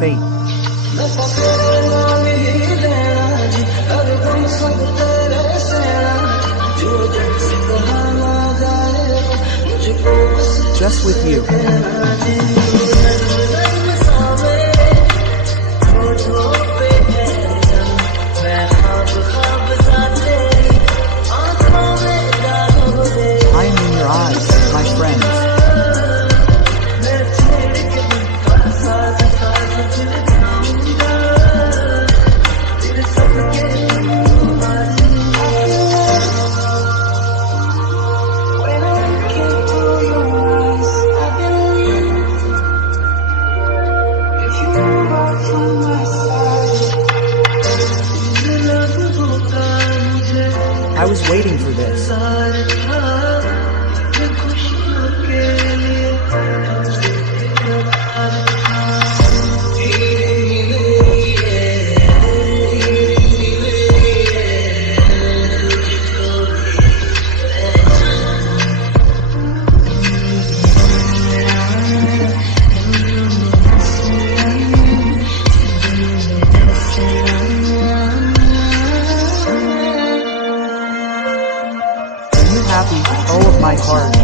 fate. Just with you. I am in your eyes, my friends. I was waiting for this. Happy, oh of my heart.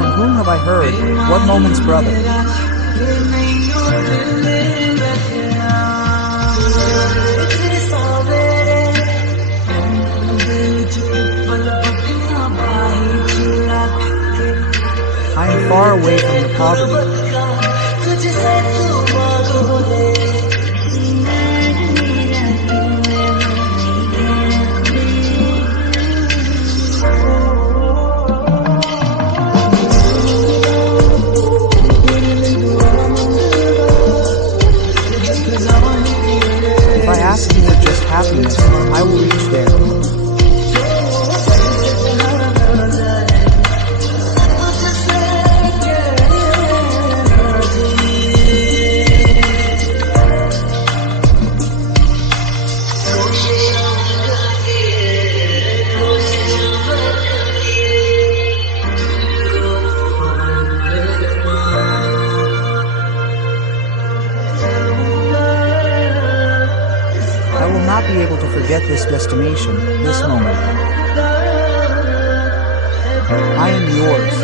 From whom have I heard? What moment's brother? I am far away from the poverty. If I ask you for just happiness, I will reach there. I will not be able to forget this destination, this moment. I am yours.